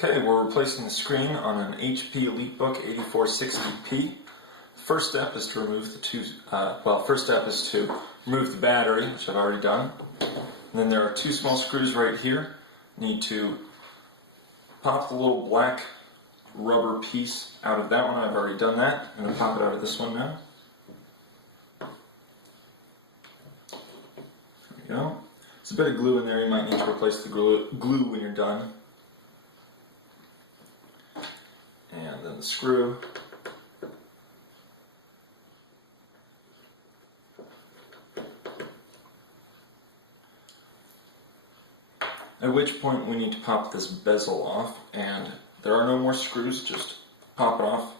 Okay, we're replacing the screen on an HP EliteBook 8460p. First step is to remove the battery, which I've already done. And then there are two small screws right here. You need to pop the little black rubber piece out of that one. I've already done that. I'm going to pop it out of this one now. There we go. There's a bit of glue in there. You might need to replace the glue when you're done. And then the screw. At which point we need to pop this bezel off, and there are no more screws, just pop it off.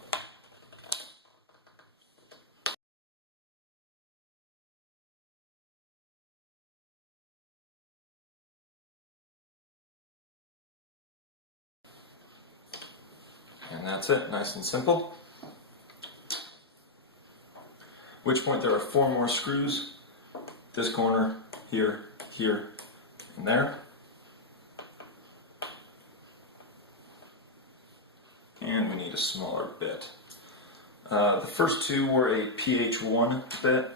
And that's it, nice and simple. At which point there are four more screws, this corner, here, here, and there. And we need a smaller bit. The first two were a PH1 bit.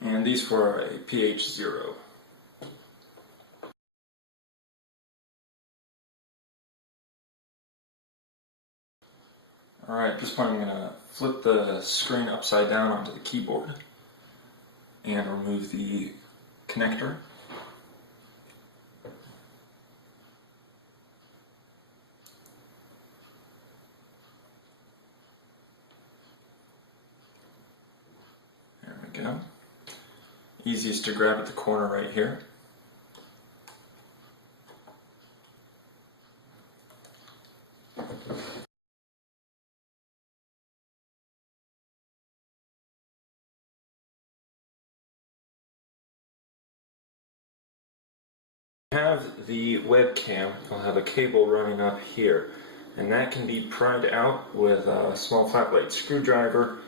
And these were a PH0. Alright, at this point I'm going to flip the screen upside down onto the keyboard and remove the connector. There we go. Easiest to grab at the corner right here. Have the webcam, you'll have a cable running up here, and that can be pried out with a small flat blade screwdriver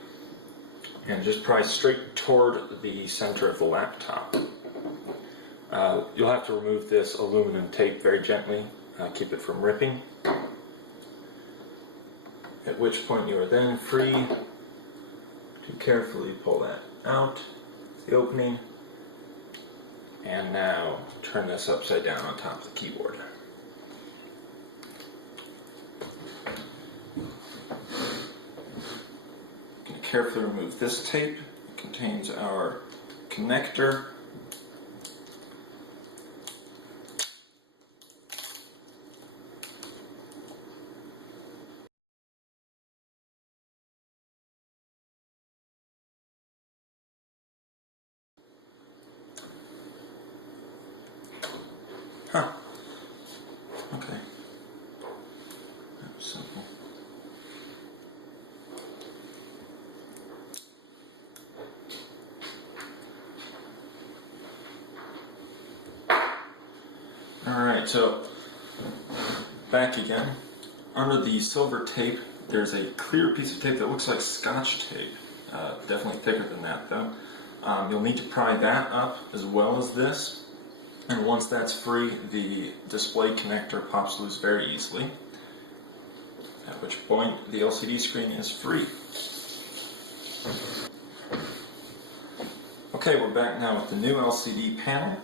and just pry straight toward the center of the laptop. You'll have to remove this aluminum tape very gently, keep it from ripping, at which point you are then free to carefully pull that out, the opening. And now turn this upside down on top of the keyboard. I'm going to carefully remove this tape. It contains our connector. Huh. Okay. That was simple. Alright, so back again. Under the silver tape, there's a clear piece of tape that looks like Scotch tape. Definitely thicker than that though. You'll need to pry that up as well as this. And once that's free, the display connector pops loose very easily, at which point the LCD screen is free. Okay, we're back now with the new LCD panel.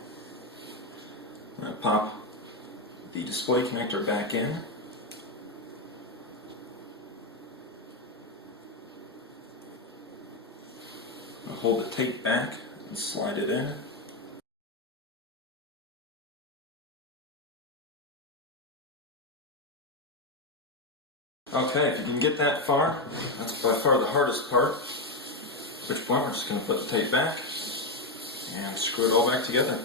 I'm going to pop the display connector back in. I'll hold the tape back and slide it in. Okay, if you can get that far, that's by far the hardest part. At which point we're just going to put the tape back and screw it all back together.